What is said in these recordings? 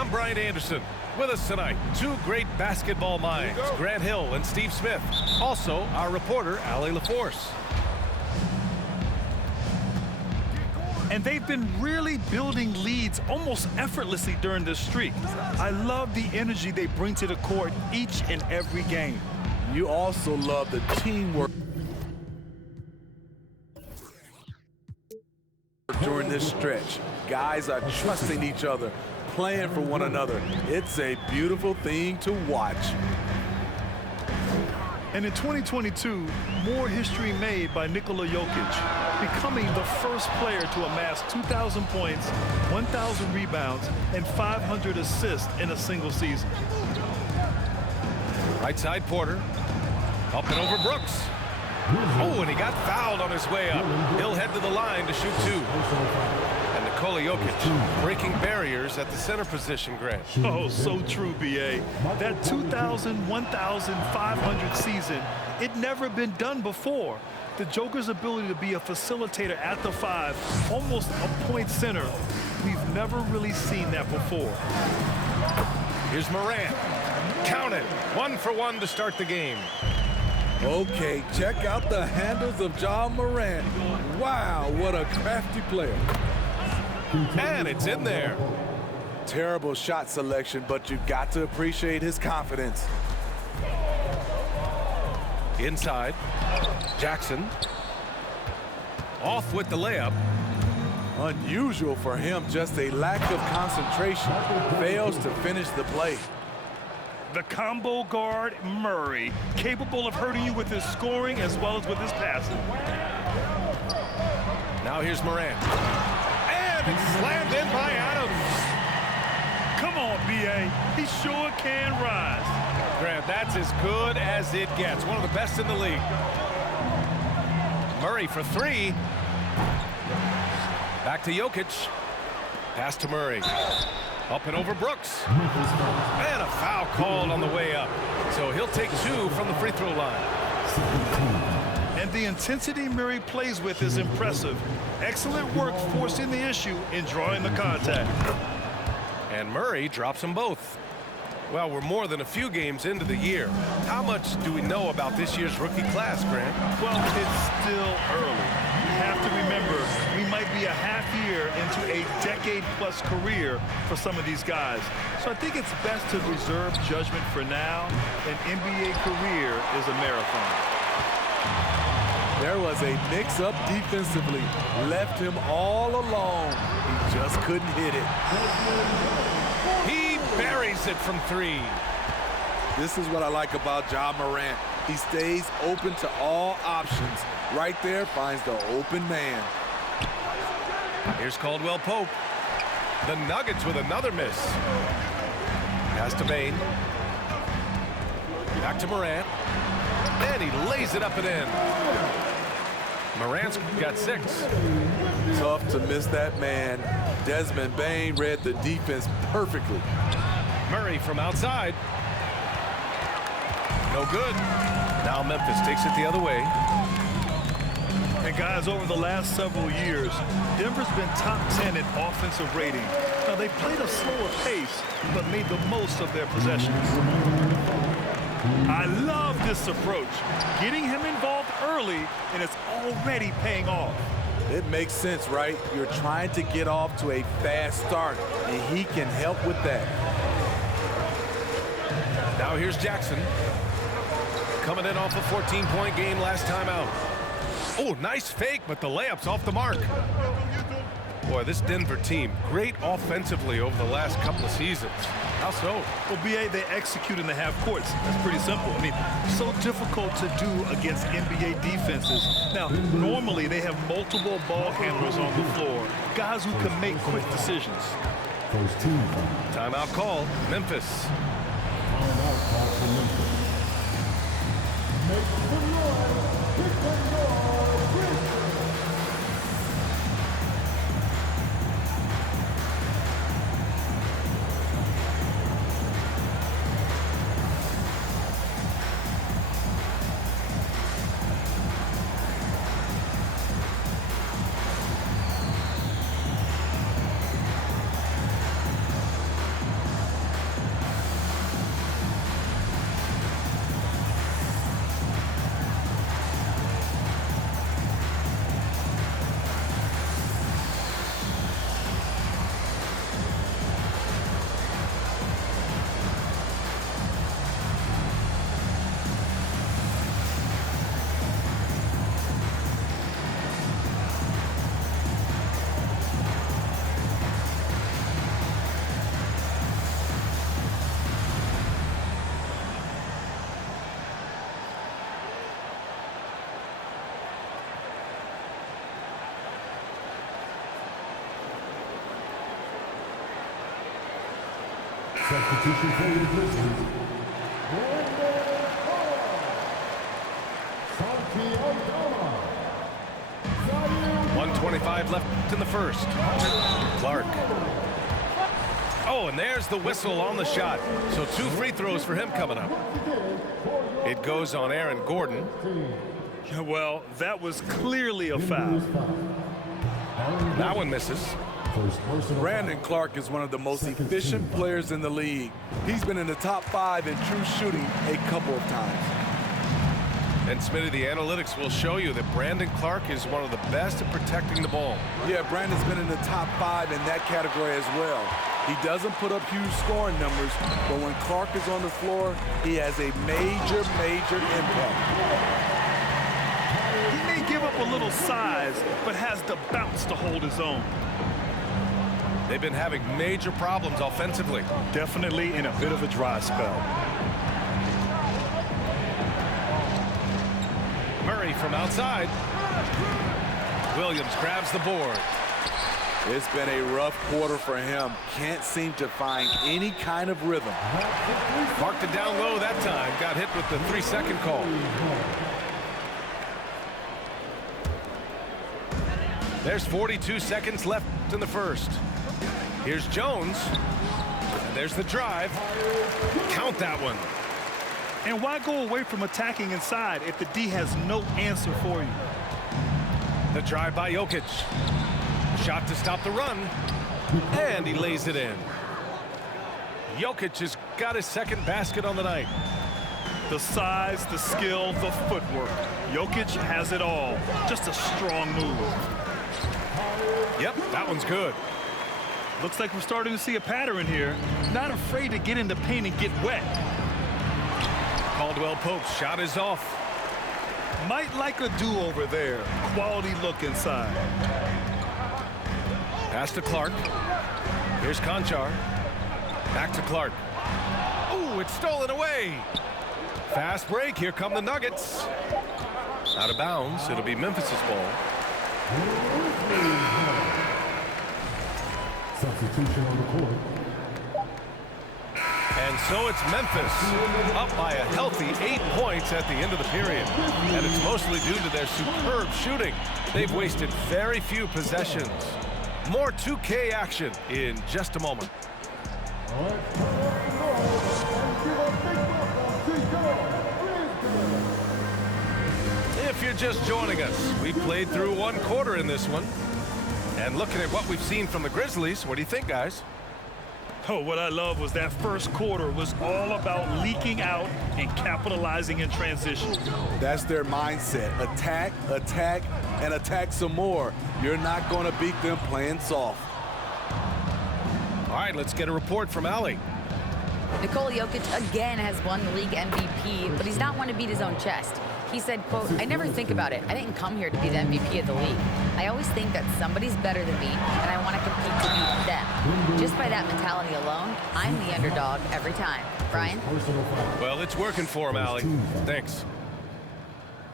I'm Brian Anderson. With us tonight, two great basketball minds, Grant Hill and Steve Smith. Also, our reporter, Allie LaForce. And they've been really building leads almost effortlessly during this streak. I love the energy they bring to the court each and every game. You also love the teamwork during this stretch. Guys are trusting each other, playing for one another. It's a beautiful thing to watch. And in 2022, more history made by Nikola Jokic, becoming the first player to amass 2,000 points, 1,000 rebounds, and 500 assists in a single season. Right side Porter, up and over Brooks. Oh, and he got fouled on his way up. He'll head to the line to shoot two. And Nikola Jokic breaking barriers at the center position, Grant. Oh, so true, B.A. That 2,000, 1,500 season, it never been done before. The Joker's ability to be a facilitator at the five, almost a point center, we've never really seen that before. Here's Morant. Count it. 1 for 1 to start the game. Okay, check out the handles of John Morant. Wow, what a crafty player. And it's in there. Terrible shot selection, but you've got to appreciate his confidence. Inside, Jackson. Off with the layup. Unusual for him, just a lack of concentration. Fails to finish the play. The combo guard, Murray, capable of hurting you with his scoring as well as with his passing. Now here's Morant. And it's slammed in by Adams. Come on, B.A. He sure can rise. Grant, that's as good as it gets. One of the best in the league. Murray for three. Back to Jokic. Pass to Murray. Up and over Brooks. And a foul called on the way up. So he'll take two from the free throw line. And the intensity Murray plays with is impressive. Excellent work forcing the issue in drawing the contact. And Murray drops them both. Well, we're more than a few games into the year. How much do we know about this year's rookie class, Grant? Well, it's still early. You have to remember, we might be a half year into a decade-plus career for some of these guys. So I think it's best to reserve judgment for now. An NBA career is a marathon. There was a mix-up defensively. Left him all alone. He just couldn't hit it. He buries it from three. This is what I like about John Morant. He stays open to all options. Right there finds the open man. Here's Caldwell Pope. The Nuggets with another miss. Pass to Bane. Back to Morant. And he lays it up and in. Morant's got 6. Tough to miss that man. Desmond Bane read the defense perfectly. Murray from outside. No good. Now Memphis takes it the other way. And guys, over the last several years, Denver's been top 10 in offensive rating. Now, they played a slower pace, but made the most of their possessions. I love this approach. Getting him involved early, and it's already paying off. It makes sense, right? You're trying to get off to a fast start, and he can help with that. Now here's Jackson. Coming in off a 14-point game last time out. Oh, nice fake, but the layup's off the mark. Boy, this Denver team, great offensively over the last couple of seasons. How so? Well, B.A., they execute in the half courts. That's pretty simple. I mean, so difficult to do against NBA defenses. Now, normally they have multiple ball handlers on the floor, guys who can make quick decisions. Timeout call, Memphis. Substitution for the Grizzlies. 1:25 left in the first. Clark. Oh, and there's the whistle on the shot. So 2 free throws for him coming up. It goes on Aaron Gordon. Well, that was clearly a foul. That one misses. Brandon Clark is one of the most efficient players in the league. He's been in the top 5 in true shooting a couple of times. And Smitty, the analytics will show you that Brandon Clark is one of the best at protecting the ball. Yeah, Brandon's been in the top 5 in that category as well. He doesn't put up huge scoring numbers, but when Clark is on the floor, he has a major, major impact. He may give up a little size, but has the bounce to hold his own. They've been having major problems offensively. Definitely in a bit of a dry spell. Murray from outside. Williams grabs the board. It's been a rough quarter for him. Can't seem to find any kind of rhythm. Marked it down low that time. Got hit with the 3-second call. There's 42 seconds left in the first. Here's Jones. And there's the drive. Count that one. And why go away from attacking inside if the D has no answer for you? The drive by Jokic. Shot to stop the run. And he lays it in. Jokic has got his second basket on the night. The size, the skill, the footwork. Jokic has it all. Just a strong move. Yep, that one's good. Looks like we're starting to see a pattern here. Not afraid to get in the paint and get wet. Caldwell Pope's shot is off. Might like a do-over there. Quality look inside. Pass to Clark. Here's Conchar. Back to Clark. Oh, it's stolen away. Fast break. Here come the Nuggets. Out of bounds. It'll be Memphis's ball. Substitution on the court. And so it's Memphis up by a healthy 8 points at the end of the period. And it's mostly due to their superb shooting. They've wasted very few possessions. More 2K action in just a moment. If you're just joining us, we played through 1 quarter in this one. And looking at what we've seen from the Grizzlies, what do you think, guys? Oh, what I love was that first quarter was all about leaking out and capitalizing in transition. That's their mindset. Attack, attack, and attack some more. You're not going to beat them playing soft. All right, let's get a report from Allie. Nikola Jokic again has won the league MVP, but he's not one to beat his own chest. He said, quote, "I never think about it. I didn't come here to be the MVP of the league. I always think that somebody's better than me, and I want to compete to beat them. Just by that mentality alone, I'm the underdog every time." Brian? Well, it's working for him, Allie. Thanks.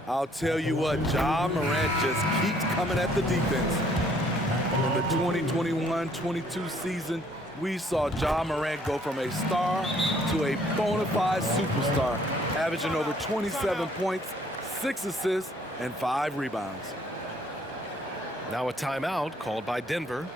I'll tell you what, Ja Morant just keeps coming at the defense. In the 2021-22 season, we saw Ja Morant go from a star to a bona fide superstar, averaging over 27 points, 6 assists, and 5 rebounds. Now a timeout called by Denver.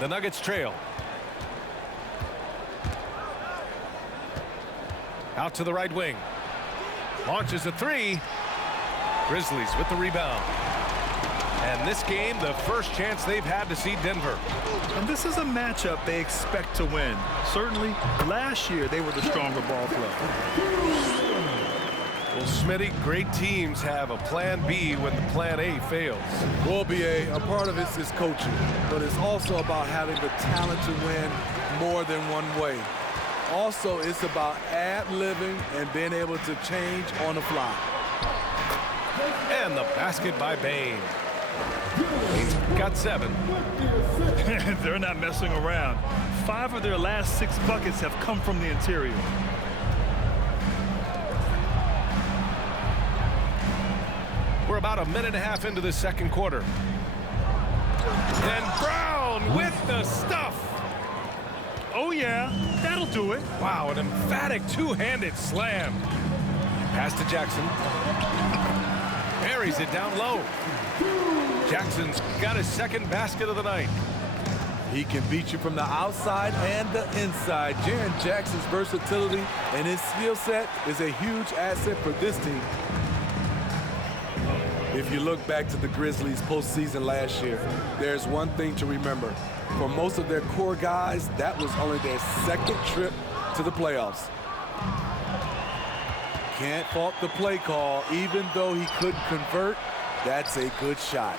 The Nuggets trail. Out to the right wing. Launches a three. Grizzlies with the rebound. And this game, the first chance they've had to see Denver. And this is a matchup they expect to win. Certainly, last year they were the stronger ball club. Well, Smitty, great teams have a plan B when the plan A fails. Well, BA, a part of it is coaching, but it's also about having the talent to win more than one way. Also, it's about ad-libbing and being able to change on the fly. And the basket by Bain. He's got 7. They're not messing around. 5 of their last 6 buckets have come from the interior. We're about a minute and a half into the second quarter. And Brown with the stuff. Oh, yeah, that'll do it. Wow, an emphatic two-handed slam. Pass to Jackson. Buries it down low. Jackson's got his second basket of the night. He can beat you from the outside and the inside. Jaren Jackson's versatility and his skill set is a huge asset for this team. If you look back to the Grizzlies postseason last year, there's one thing to remember. For most of their core guys, that was only their second trip to the playoffs. Can't fault the play call. Even though he couldn't convert, that's a good shot.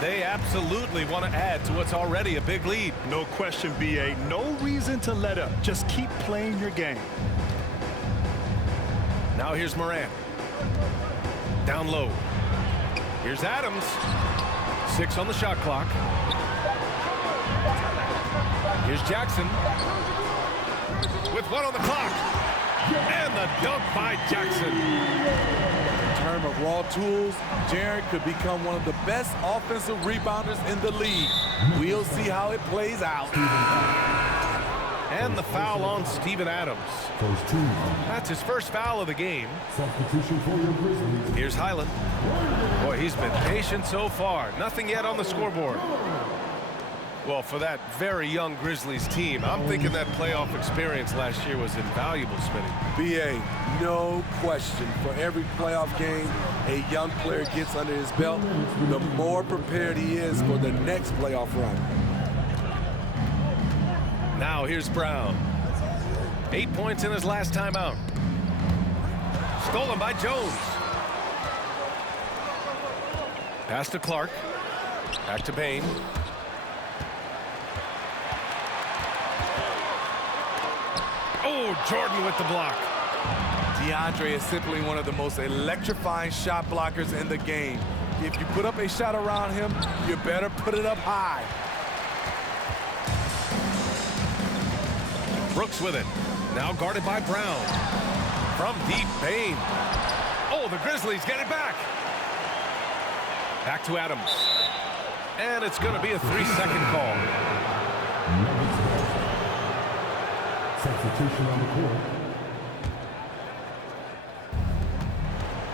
They absolutely want to add to what's already a big lead. No question, BA. No reason to let up. Just keep playing your game. Now here's Morant. Down low. Here's Adams. 6 on the shot clock. Here's Jackson. With 1 on the clock. And the dunk by Jackson. In terms of raw tools, Jaren could become one of the best offensive rebounders in the league. We'll see how it plays out. And the foul on Steven Adams. First team. That's his first foul of the game. Substitution for your Grizzlies. Here's Highland. Boy, he's been patient so far. Nothing yet on the scoreboard. Well, for that very young Grizzlies team, I'm thinking that playoff experience last year was invaluable, Smitty. BA, no question. For every playoff game a young player gets under his belt, the more prepared he is for the next playoff run. Now here's Brown. 8 points in his last time out. Stolen by Jones. Pass to Clark. Back to Bain. Oh, Jordan with the block. DeAndre is simply one of the most electrifying shot blockers in the game. If you put up a shot around him, you better put it up high. Brooks with it. Now guarded by Brown. From deep, Bain. Oh, the Grizzlies get it back. Back to Adams. And it's going to be a 3-second call. Substitution on the court.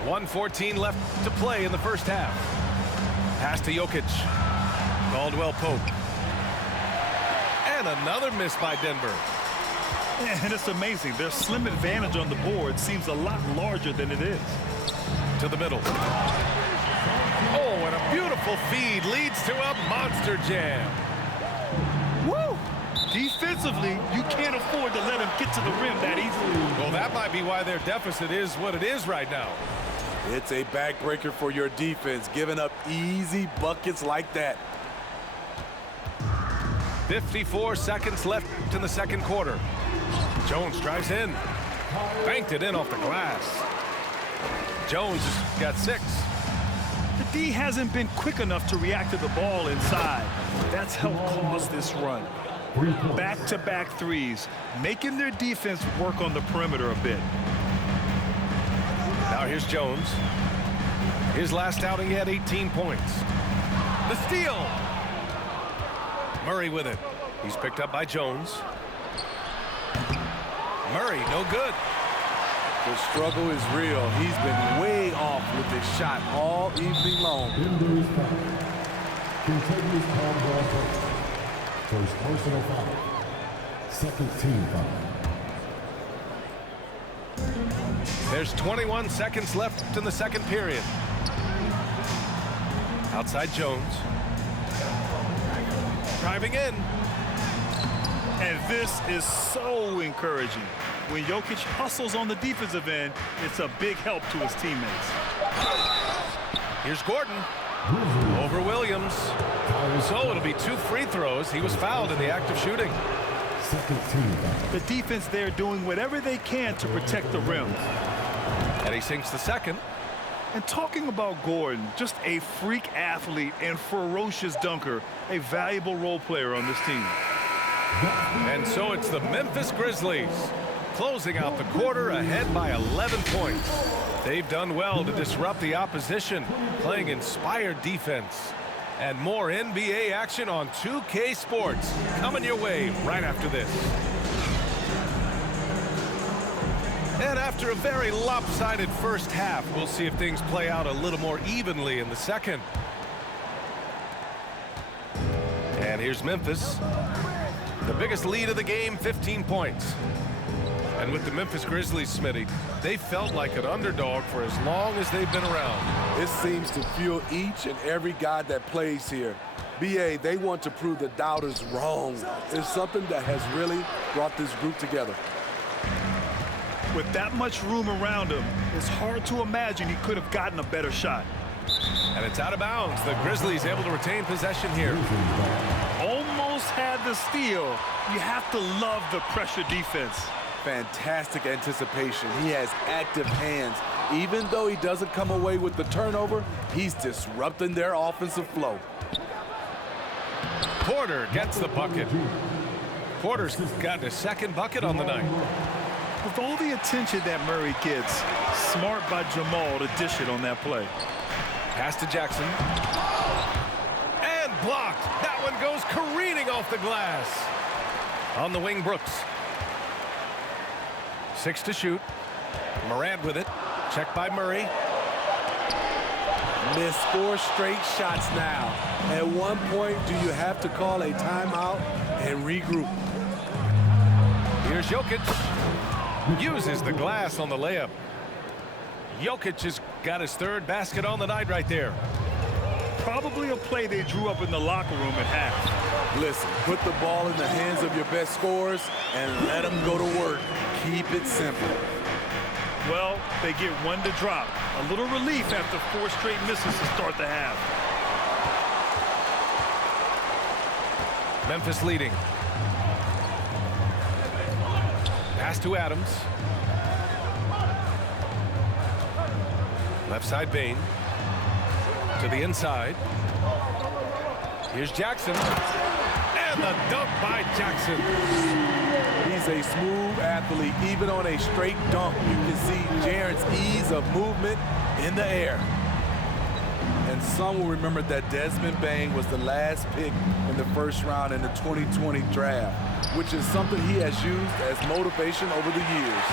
1:14 left to play in the first half. Pass to Jokic. Caldwell Pope. And another miss by Denver. And it's amazing. Their slim advantage on the board seems a lot larger than it is. To the middle. Oh, and a beautiful feed leads to a monster jam. Woo! Defensively, you can't afford to let him get to the rim that easily. Well, that might be why their deficit is what it is right now. It's a backbreaker for your defense, giving up easy buckets like that. 54 seconds left in the second quarter. Jones drives in. Banked it in off the glass. Jones has got 6. The D hasn't been quick enough to react to the ball inside. That's helped cause this run. Back-to-back threes, making their defense work on the perimeter a bit. Now here's Jones. His last outing, he had 18 points. The steal. Murray with it. He's picked up by Jones. Murray, no good. The struggle is real. He's been way off with his shot all evening long. Continues called ball first personal foul. Second team foul. There's 21 seconds left in the second period. Outside Jones. Driving in. And this is so encouraging. When Jokic hustles on the defensive end, it's a big help to his teammates. Here's Gordon. Over Williams. So it'll be 2 free throws. He was fouled in the act of shooting. Second team foul. The defense there doing whatever they can to protect the rim. And he sinks the second. And talking about Gordon, just a freak athlete and ferocious dunker, a valuable role player on this team. And so it's the Memphis Grizzlies closing out the quarter ahead by 11 points. They've done well to disrupt the opposition, playing inspired defense. And more NBA action on 2K Sports coming your way right after this. And after a very lopsided first half, we'll see if things play out a little more evenly in the second. And here's Memphis. The biggest lead of the game, 15 points. And with the Memphis Grizzlies, Smitty, they felt like an underdog for as long as they've been around. It seems to fuel each and every guy that plays here. BA, they want to prove the doubters wrong. It's something that has really brought this group together. With that much room around him, it's hard to imagine he could have gotten a better shot. And it's out of bounds. The Grizzlies able to retain possession here. Almost had the steal. You have to love the pressure defense. Fantastic anticipation. He has active hands. Even though he doesn't come away with the turnover, he's disrupting their offensive flow. Porter gets the bucket. Porter's got his second bucket on the night. With all the attention that Murray gets, smart by Jamal to dish it on that play. Pass to Jackson. And blocked. That one goes careening off the glass. On the wing, Brooks. 6 to shoot. Morant with it. Checked by Murray. Missed 4 straight shots now. At one point, do you have to call a timeout and regroup? Here's Jokic. Uses the glass on the layup. Jokic has got his 3rd basket on the night right there. Probably a play they drew up in the locker room at half. Listen, put the ball in the hands of your best scorers and let them go to work. Keep it simple. Well, they get one to drop. A little relief after 4 straight misses to start the half. Memphis leading. Pass to Adams. Left side Bain. To the inside. Here's Jackson. And the dunk by Jackson. He's a smooth athlete. Even on a straight dunk, you can see Jaren's ease of movement in the air. And some will remember that Desmond Bane was the last pick in the first round in the 2020 draft, which is something he has used as motivation over the years.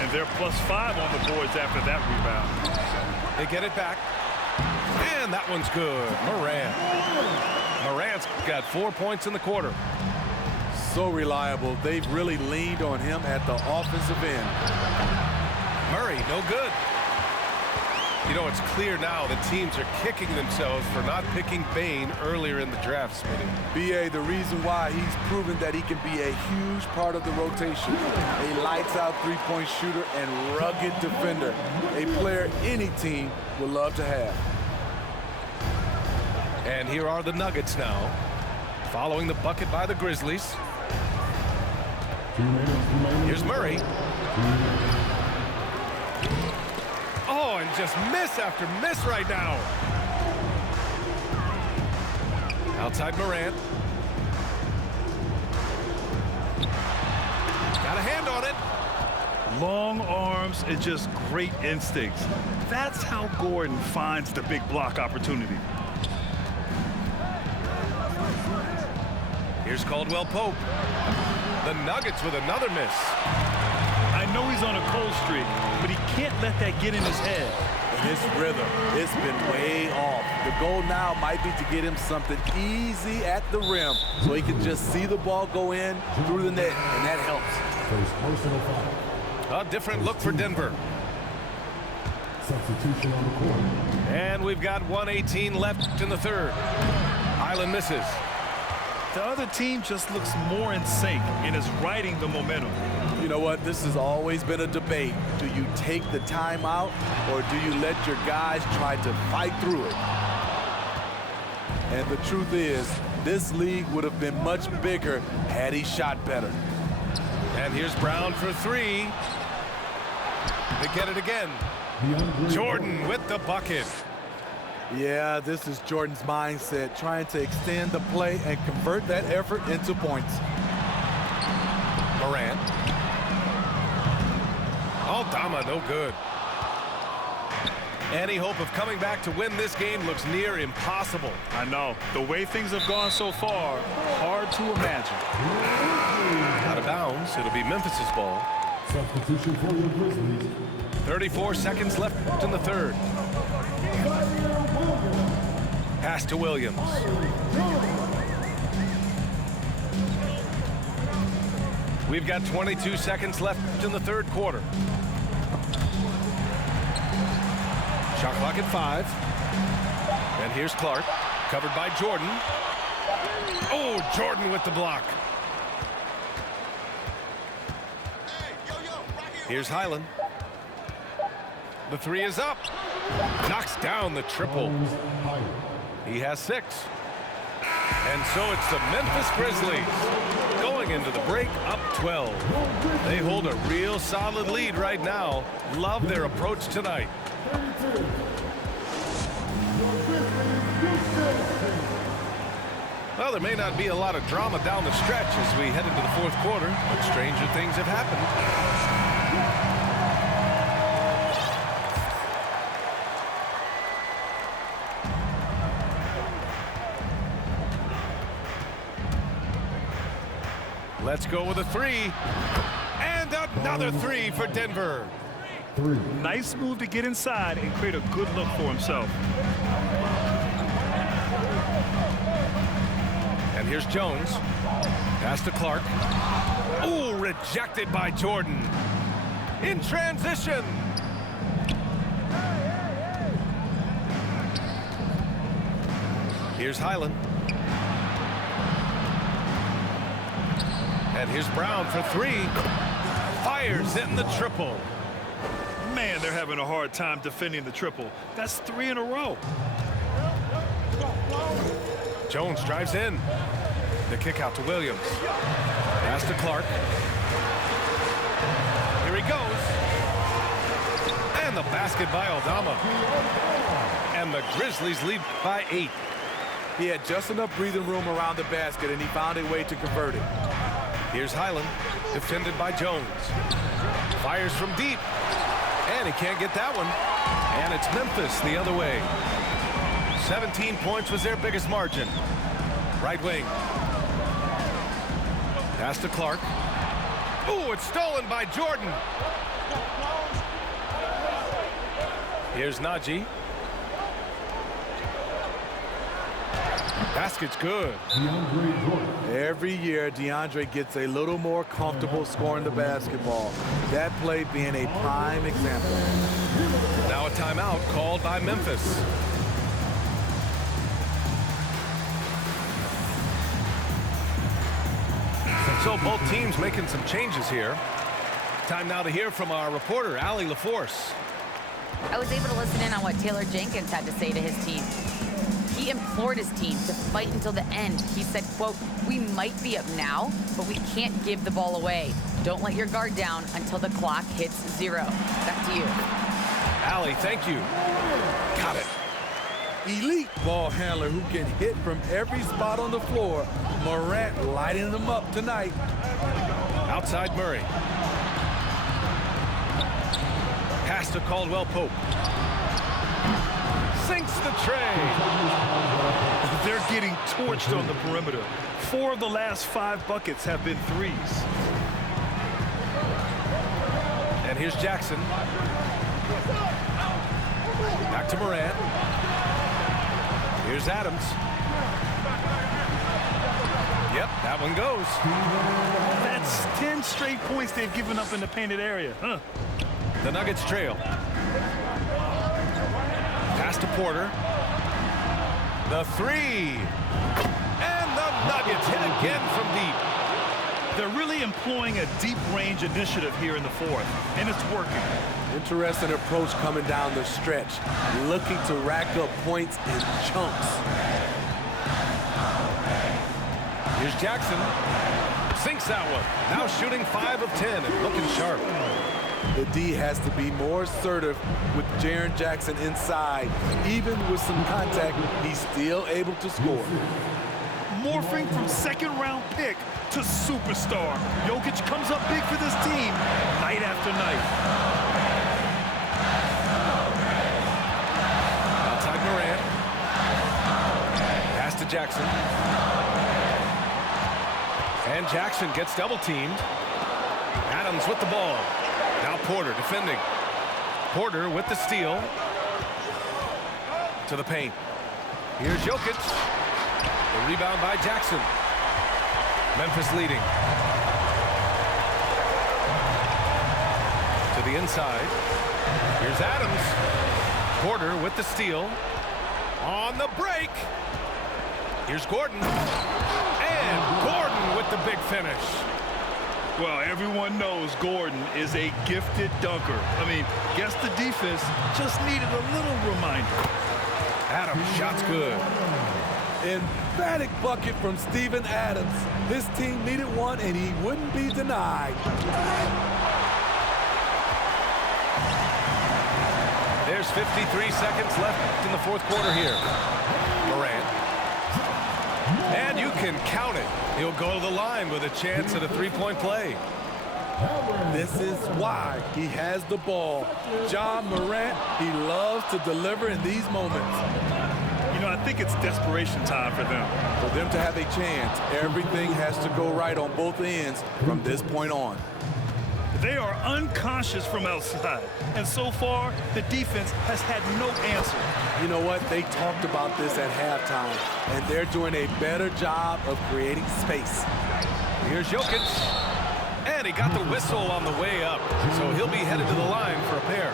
And they're +5 on the boards after that rebound. They get it back. And that one's good. Morant's got 4 points in the quarter. So reliable. They've really leaned on him at the offensive end. Murray, no good. You know, it's clear now that teams are kicking themselves for not picking Bane earlier in the draft, Smitty. BA, the reason why he's proven that he can be a huge part of the rotation. A lights-out three-point shooter and rugged defender. A player any team would love to have. And here are the Nuggets now, following the bucket by the Grizzlies. Here's Murray. Oh, and just miss after miss right now. Outside Morant. Got a hand on it. Long arms and just great instincts. That's how Gordon finds the big block opportunity. Here's Caldwell Pope. The Nuggets with another miss. I know he's on a cold streak, but he can't let that get in his head. And his rhythm, it's been way off. The goal now might be to get him something easy at the rim so he can just see the ball go in through the net, and that helps. First personal foul. A different look for Denver. Substitution on the court. And we've got 1:18 left in the third. Highland misses. The other team just looks more in sync and is riding the momentum. You know what? This has always been a debate. Do you take the timeout or do you let your guys try to fight through it? And the truth is, this league would have been much bigger had he shot better. And here's Brown for three. They get it again. Jordan with the bucket. Yeah, this is Jordan's mindset, trying to extend the play and convert that effort into points. Morant. Aldama, no good. Any hope of coming back to win this game looks near impossible. I know. The way things have gone so far, hard to imagine. Out of bounds. It'll be Memphis's ball. Substitution for the Grizzlies. 34 seconds left in the third. Pass to Williams. We've got 22 seconds left in the third quarter. Shot clock at 5. And here's Clark, covered by Jordan. Oh, Jordan with the block. Here's Highland. The three is up. Knocks down the triple. He has 6. And so it's the Memphis Grizzlies going into the break up 12. They hold a real solid lead right now. Love their approach tonight. Well, there may not be a lot of drama down the stretch as we head into the fourth quarter, but stranger things have happened. Let's go with a three. And another three for Denver. Nice move to get inside and create a good look for himself. And here's Jones. Pass to Clark. Ooh, rejected by Jordan. In transition. Here's Highland. And here's Brown for three. Fires in the triple. Man, they're having a hard time defending the triple. That's 3 in a row. Jones drives in. The kick out to Williams. Pass to Clark. Here he goes. And the basket by Aldama. And the Grizzlies lead by 8. He had just enough breathing room around the basket, and he found a way to convert it. Here's Highland, defended by Jones. Fires from deep. And he can't get that one. And it's Memphis the other way. 17 points was their biggest margin. Right wing. Pass to Clark. Ooh, it's stolen by Jordan. Here's Najee. Basket's good. Every year, DeAndre gets a little more comfortable scoring the basketball. That play being a prime example. Now a timeout called by Memphis. So both teams making some changes here. Time now to hear from our reporter, Allie LaForce. I was able to listen in on what Taylor Jenkins had to say to his team. He implored his team to fight until the end. He said, quote, "We might be up now, but we can't give the ball away. Don't let your guard down until the clock hits 0. Back to you. Allie, thank you. Got it. Elite ball handler who can hit from every spot on the floor. Morant lighting them up tonight. Outside Murray. Pass to Caldwell Pope. Sinks the tray. They're getting torched on the perimeter. 4 of the last 5 buckets have been threes. And here's Jackson. Back to Morant. Here's Adams. Yep, that one goes. That's 10 straight points they've given up in the painted area. The Nuggets trail. Pass to Porter. The three. And the Nuggets hit again from deep. They're really employing a deep range initiative here in the fourth, and it's working. Interesting approach coming down the stretch, looking to rack up points in chunks. Here's Jackson. Sinks that one. Now shooting 5 of 10 and looking sharp. The D has to be more assertive with Jaren Jackson inside. Even with some contact, he's still able to score. Morphing from second-round pick to superstar. Jokic comes up big for this team night after night. Outside Morant. Pass to Jackson. And Jackson gets double-teamed. Adams with the ball. Now Porter defending. Porter with the steal. To the paint. Here's Jokic. The rebound by Jackson. Memphis leading. To the inside. Here's Adams. Porter with the steal. On the break. Here's Gordon. And Gordon with the big finish. Well, everyone knows Gordon is a gifted dunker. I mean, guess the defense just needed a little reminder. Adams, shot's good. Emphatic bucket from Steven Adams. His team needed one, and he wouldn't be denied. There's 53 seconds left in the fourth quarter here. Morant. And you can count it. He'll go to the line with a chance at a three-point play. This is why he has the ball. Ja Morant, he loves to deliver in these moments. You know, I think it's desperation time for them. For them to have a chance, everything has to go right on both ends from this point on. They are unconscious from outside, and so far, the defense has had no answer. You know what? They talked about this at halftime, and they're doing a better job of creating space. Here's Jokic. And he got the whistle on the way up, so he'll be headed to the line for a pair.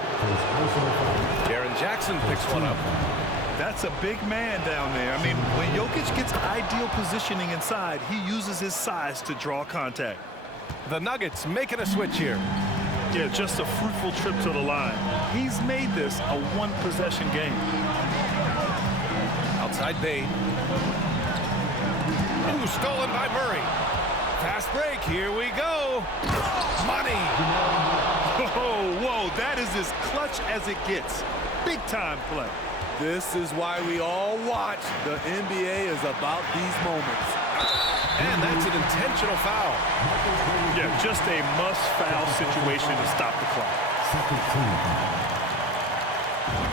Jaren Jackson picks one up. That's a big man down there. I mean, when Jokic gets ideal positioning inside, he uses his size to draw contact. The Nuggets making a switch here. Yeah, just a fruitful trip to the line. He's made this a one-possession game. Outside Bane. Ooh, stolen by Murray. Fast break, here we go. Money. Oh, whoa, that is as clutch as it gets. Big time play. This is why we all watch. The NBA is about these moments. And that's an intentional foul. Yeah, just a must-foul situation to stop the clock.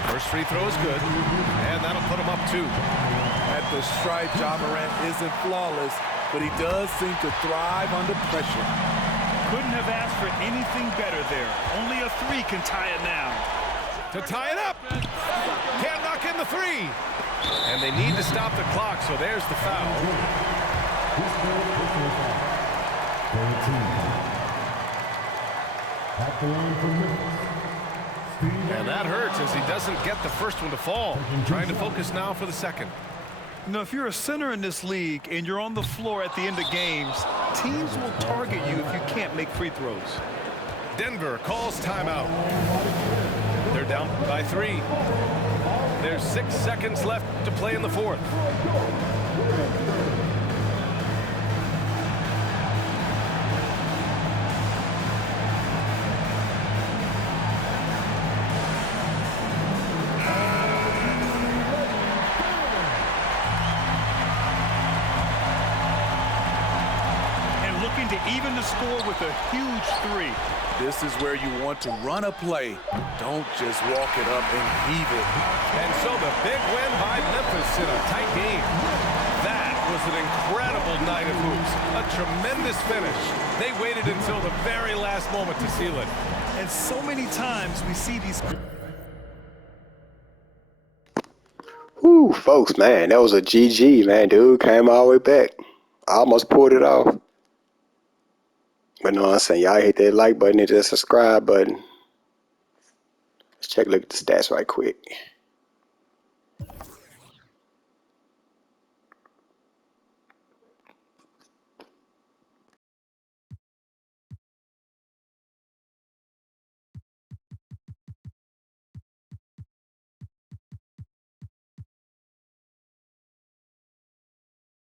First free throw is good, and that'll put him up 2. At the stripe, Ja Morant isn't flawless, but he does seem to thrive under pressure. Couldn't have asked for anything better there. Only a 3 can tie it now. To tie it up. Can't knock in the 3. And they need to stop the clock, so there's the foul. And that hurts as he doesn't get the first one to fall. Trying to focus now for the second. You know, if you're a center in this league and you're on the floor at the end of games, teams will target you if you can't make free throws. Denver calls timeout. They're down by 3. There's 6 seconds left to play in the fourth. To even the score with a huge 3. This is where you want to run a play. Don't just walk it up and heave it. And so the big win by Memphis in a tight game. That was an incredible night of hoops. A tremendous finish. They waited until the very last moment to seal it. And so many times we see these Whew, folks, man, that was a GG, man. Dude came all the way back. I almost pulled it off. But no, I'm saying, y'all hit that like button and that subscribe button. Let's look at the stats right quick.